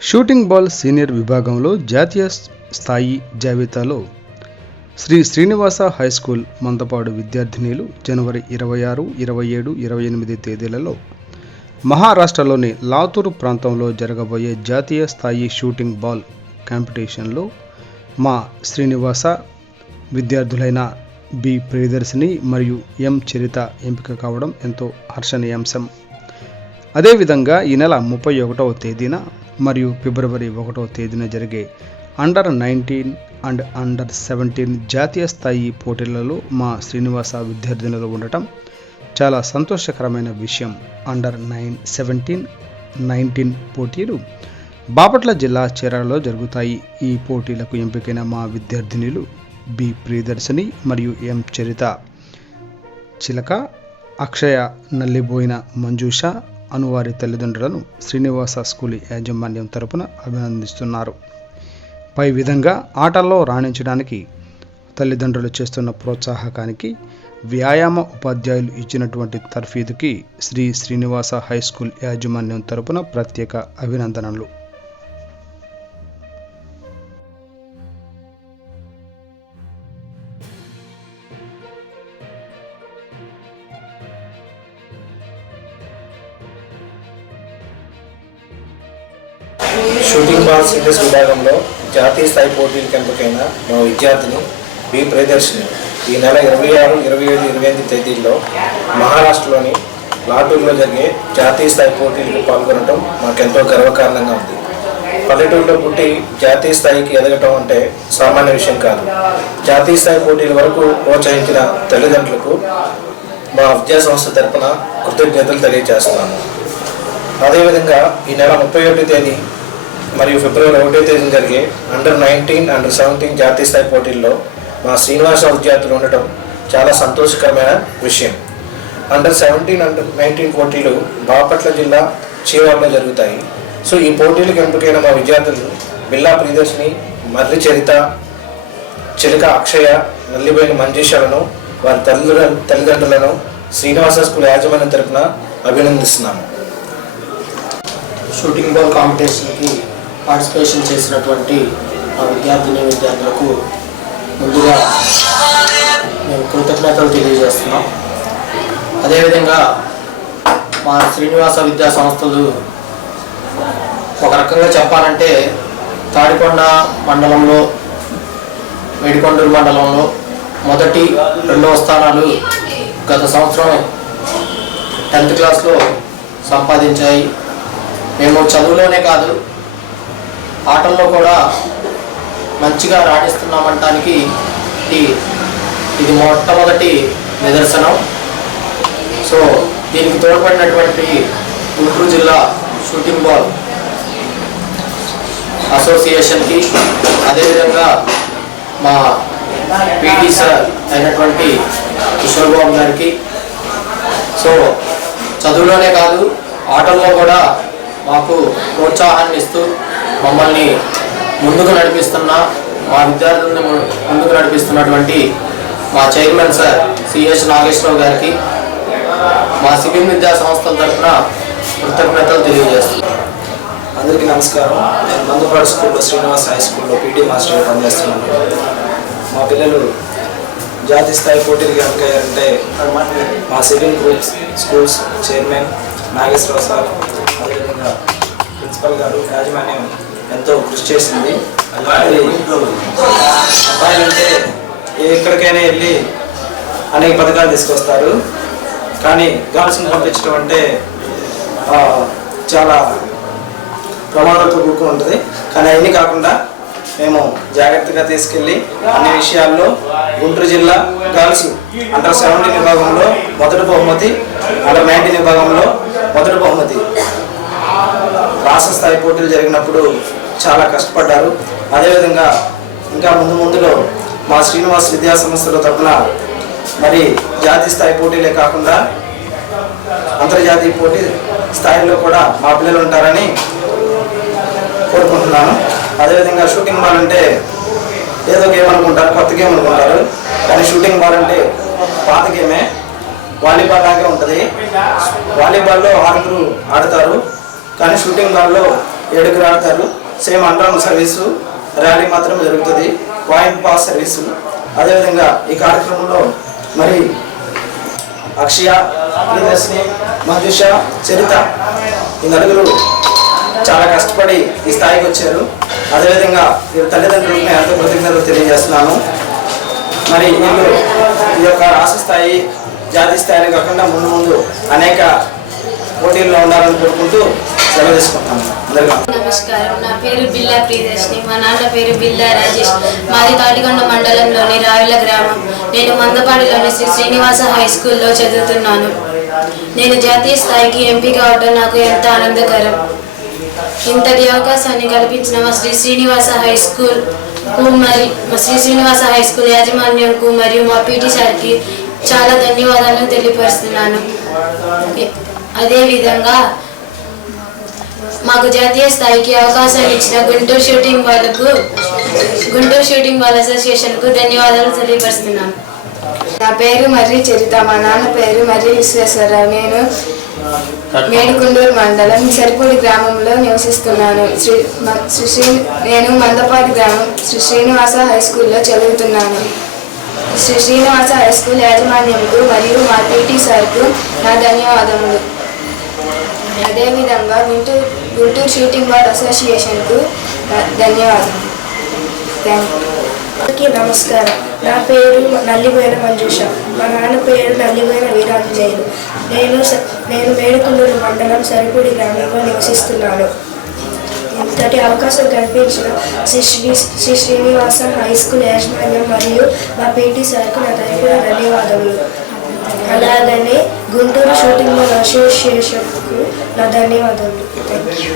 Shooting ball senior విభాగంలో జాతీయ స్థాయి జాబితాలో శ్రీ శ్రీనివాస హై స్కూల్ మందపాడు విద్యార్థినీలు జనవరి 26, 27, 28 తేదీలలో మహారాష్ట్రలోని లాతూర్ ప్రాంతంలో జరగబోయే జాతీయ స్థాయి షూటింగ్ బాల్ కాంపిటీషన్లో మా శ్రీనివాస విద్యార్థులైన బి ప్రియదర్శిని మరియు ఎం చరిత ఎంపిక కావడం ఎంతో హర్షణీయాంశం. అదేవిధంగా ఈ నెల 31వ తేదీన మరియు ఫిబ్రవరి 1వ తేదీన జరిగే అండర్-19 అండ్ అండర్-17 జాతీయ స్థాయి పోటీలలో మా శ్రీనివాస విద్యార్థినులు ఉండటం చాలా సంతోషకరమైన విషయం. అండర్-17, 19 పోటీలు బాపట్ల జిల్లా చీరాలలో జరుగుతాయి. ఈ పోటీలకు ఎంపికైన మా విద్యార్థినులు బి ప్రియదర్శిని మరియు ఎం చరిత చిలక, అక్షయ నల్లిబోయిన మంజుష అనువారి తల్లిదండ్రులను శ్రీనివాస స్కూల్ యాజమాన్యం తరపున అభినందిస్తున్నారు. పై విధంగా ఆటల్లో రాణించడానికి తల్లిదండ్రులు చేస్తున్న ప్రోత్సాహకానికి, వ్యాయామ ఉపాధ్యాయులు ఇచ్చినటువంటి తర్ఫీదుకి శ్రీ శ్రీనివాస హై స్కూల్ యాజమాన్యం తరపున ప్రత్యేక అభినందనలు. షూటింగ్ బాల్ సీనియర్స్ విభాగంలో జాతీయ స్థాయి పోటీలకు ఎంపికైన మా విద్యార్థిని బి ప్రియదర్శిని ఈ నెల 26, 27, 28 తేదీల్లో మహారాష్ట్రలోని లాటూర్లో జరిగే జాతీయ స్థాయి పోటీలకు పాల్గొనడం మాకెంతో గర్వకారణంగా ఉంది. పల్లెటూరులో పుట్టి జాతీయ స్థాయికి ఎదగటం అంటే సామాన్య విషయం కాదు. జాతీయ స్థాయి పోటీల వరకు ప్రోత్సహించిన తల్లిదండ్రులకు మా విద్యా సంస్థ తరపున కృతజ్ఞతలు తెలియజేస్తున్నాను. అదేవిధంగా ఈ నెల 31వ తేదీ మరియు ఫిబ్రవరి 1వ తేదీన జరిగే అండర్-19, అండర్-17 జాతీయ స్థాయి పోటీల్లో మా శ్రీనివాస విద్యార్థులు ఉండటం చాలా సంతోషకరమైన విషయం. అండర్-17, అండర్-19 పోటీలు బాపట్ల జిల్లా చీరాలలో జరుగుతాయి. సో ఈ పోటీలకు ఎంపికైన మా విద్యార్థులు బిల్లా ప్రియదర్శిని, మర్రి చరిత, చిలక అక్షయ, నల్లిబోయిన మంజుషలను వారి తల్లిదండ్రులను శ్రీనివాస స్కూల్ యాజమాన్యం తరపున అభినందిస్తున్నాము. షూటింగ్ బాల్ కాంపిటీషన్కి పార్టిసిపేషన్ చేసినటువంటి మా విద్యార్థులకు ముందుగా మేము కృతజ్ఞతలు తెలియజేస్తున్నాం. అదేవిధంగా మా శ్రీనివాస విద్యా సంస్థలు ఒక రకంగా చెప్పాలంటే తాడికొండ మండలంలో, మేడికొండూరు మండలంలో మొదటి, 2వ స్థానాలు గత సంవత్సరం 10th క్లాస్లో సంపాదించాయి. మేము చదువులోనే కాదు ఆటల్లో కూడా మంచిగా రాణిస్తున్నామంటానికి ఇది మొట్టమొదటి నిదర్శనం. సో దీనికి తోడ్పడినటువంటి గుంటూరు జిల్లా షూటింగ్ బాల్ అసోసియేషన్కి, అదేవిధంగా మా పీటీ సార్ అయినటువంటి కిషోర్ బాబు గారికి, సో చదువులోనే కాదు ఆటల్లో కూడా మాకు ప్రోత్సాహాన్ని ఇస్తూ మమ్మల్ని ముందుకు నడిపిస్తున్న, మా విద్యార్థులను ముందుకు నడిపిస్తున్నటువంటి మా చైర్మన్ సార్ సిహెచ్ నాగేశ్వరరావు గారికి మా సివిల్ విద్యా సంస్థల తరఫున కృతజ్ఞతలు తెలియజేస్తున్నాను. అందరికీ నమస్కారం. నేను మందపాడు స్కూల్లో శ్రీనివాస హై స్కూల్లో పీటీ మాస్టర్గా పనిచేస్తున్నాను. మా పిల్లలు జాతీయ స్థాయి పోటీలకు ఎంపికయ్యారంటే మా civil group schools chairman Nageswararao sir, అదేవిధంగా ప్రిన్సిపల్ గారు, యాజమాన్యం ఎంతో కృషి చేసింది. అబ్బాయిలంటే ఎక్కడికైనా వెళ్ళి అనేక పథకాలు తీసుకొస్తారు, కానీ గర్ల్స్ని పంపించడం అంటే చాలా ప్రమాదంతో కూడుకుని ఉంటుంది. కానీ అవన్నీ కాకుండా మేము జాగ్రత్తగా తీసుకెళ్ళి అన్ని విషయాల్లో గుంటూరు జిల్లా గర్ల్స్ అండర్-17 విభాగంలో మొదటి బహుమతి, అండర్-19 విభాగంలో మొదటి బహుమతి, రాష్ట్ర స్థాయి పోటీలు జరిగినప్పుడు చాలా కష్టపడ్డారు. అదేవిధంగా ఇంకా ముందులో మా శ్రీనివాస్ విద్యా సంస్థల తరఫున మరి జాతీయ స్థాయి పోటీలే కాకుండా అంతర్జాతీయ పోటీ స్థాయిలో కూడా మా పిల్లలు ఉంటారని కోరుకుంటున్నాను. అదేవిధంగా షూటింగ్ బాల్ అంటే ఏదో గేమ్ అనుకుంటారు, కొత్త గేమ్ అనుకుంటారు, కానీ షూటింగ్ బాల్ అంటే పాత గేమే. వాలీబాల్ లాగే ఉంటుంది. వాలీబాల్లో 6 ఆడతారు, కానీ షూటింగ్ బాల్లో 7 ఆడతారు. సేమ్ అండర్ సర్వీసు, ర్యాలీ మాత్రం జరుగుతుంది, పాయింట్ పాస్ సర్వీసు. అదేవిధంగా ఈ కార్యక్రమంలో మరి అక్షయ, ప్రియదర్శిని, మంజుష, చరిత ఈ నలుగురు చాలా కష్టపడి ఈ స్థాయికి వచ్చారు. అదేవిధంగా వీరి తల్లిదండ్రులకు నేను ఎంతో కృతజ్ఞతలు తెలియజేస్తున్నాను. మరి వీళ్ళు ఈ యొక్క రాష్ట్ర స్థాయి, జాతీయ స్థాయిలో కాకుండా ముందు ముందు అనేక పోటీల్లో ఉండాలని కోరుకుంటూ సెలవు తీసుకుంటాను. నమస్కారం, నా పేరు బిల్లా ప్రియదర్శిని. మా నాన్న పేరు బిల్లా రాజేష్. మాది తాటికొండ మండలంలోని రావిల గ్రామం. నేను మందపాడిలోని శ్రీ శ్రీనివాస హై స్కూల్లో చదువుతున్నాను. నేను జాతీయ స్థాయికి ఎంపిక కావడం నాకు ఎంతో ఆనందకరం. ఇంతటి అవకాశాన్ని కల్పించిన మా శ్రీ శ్రీనివాస హై స్కూల్ యాజమాన్యంకు మరియు మా పీటీ సార్కి చాలా ధన్యవాదాలను తెలియపరుస్తున్నాను. అదేవిధంగా మాకు జాతీయ స్థాయికి అవకాశం ఇచ్చిన గుంటూరు షూటింగ్ బాల్ అసోసియేషన్కు ధన్యవాదాలు తెలియపరుస్తున్నాను. నా పేరు మర్రి చరిత. మా నాన్న పేరు మర్రి విశ్వేశ్వరరావు. నేను మేడుకుండూరు మండలం సరిపూడి గ్రామంలో నివసిస్తున్నాను. నేను మందపాటి గ్రామం శ్రీ శ్రీనివాస హై స్కూల్లో చదువుతున్నాను. శ్రీ శ్రీనివాస హై స్కూల్ యాజమాన్యంకు మరియు మా పీటీ సార్కు నా ధన్యవాదములు. అదేవిధంగా గుంటూరు షూటింగ్ బాల్ అసోసియేషన్కు ధన్యవాదాలు. Thank you. అందరికీ నమస్కారం. నా పేరు నల్లిపోయిన మంజుష. మా నాన్న పేరు నల్లిపోయిన వీరాంజనేయులు. నేను మేడుకుండూరు మండలం సరిపూడి గ్రామంలో నివసిస్తున్నాను. ఇంతటి అవకాశం కల్పించిన శ్రీ శ్రీనివాస హై స్కూల్ యాజమాన్యం మరియు మా పీటీ సార్కు నా తరపున ధన్యవాదములు. అలాగనే గుంటూరు షూటింగ్ బాల్ అసోసియేషన్కు నా ధన్యవాదములు. Thank you.